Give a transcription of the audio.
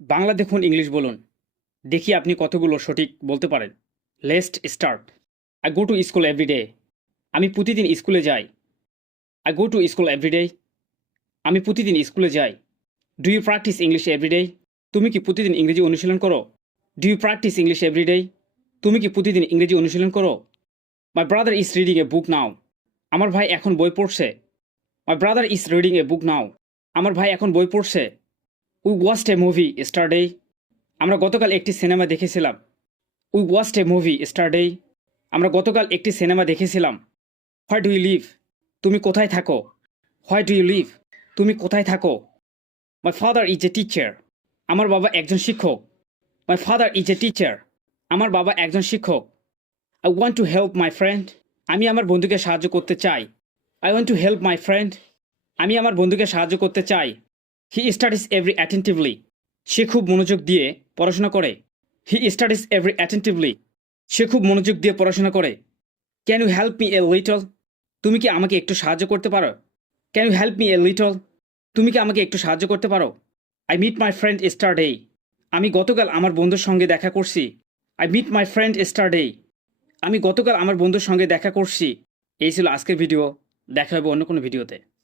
বাংলা দেখুন, ইংলিশ বলুন। দেখি আপনি কতগুলো সঠিক বলতে পারেন। Let's start. I go to school everyday. আমি প্রতিদিন স্কুলে যাই। I go to school everyday. আমি প্রতিদিন স্কুলে যাই। Do you practise English everyday? তুমি কি প্রতিদিন ইংরেজি অনুশীলন করো? Do you practise English everyday? তুমি কি প্রতিদিন ইংরেজি অনুশীলন করো? My brother is reading a book now. আমার ভাই এখন বই পড়ছে। My brother is reading a book now. আমার ভাই এখন বই পড়ছে। We watched a movie yesterday. আমরা গতকাল একটি সিনেমা দেখেছিলাম। We watched a movie yesterday. আমরা গতকাল একটি সিনেমা দেখেছিলাম। Where do you live? তুমি কোথায় থাকো? Why do you live? তুমি কোথায় থাকো? My father is a teacher. আমার বাবা একজন শিক্ষক। My father is a teacher. আমার বাবা একজন শিক্ষক। I want to help my friend. আমি আমার বন্ধুকে সাহায্য করতে চাই। I want to help my friend. আমি আমার বন্ধুকে সাহায্য করতে চাই। He studies every attentively. সে খুব মনোযোগ দিয়ে পড়াশোনা করে। He studies every attentively. সে খুব মনোযোগ দিয়ে পড়াশোনা করে। Can you help me a little? তুমি কি আমাকে একটু সাহায্য করতে পারো? Can you help me a little? তুমি কি আমাকে একটু সাহায্য করতে পারো? I meet my friend yesterday. আমি গতকাল আমার বন্ধুর সঙ্গে দেখা করছি। I meet my friend yesterday. আমি গতকাল আমার বন্ধুর সঙ্গে দেখা করছি। এই ছিল আজকের ভিডিও। দেখা হবে অন্য কোনো ভিডিওতে।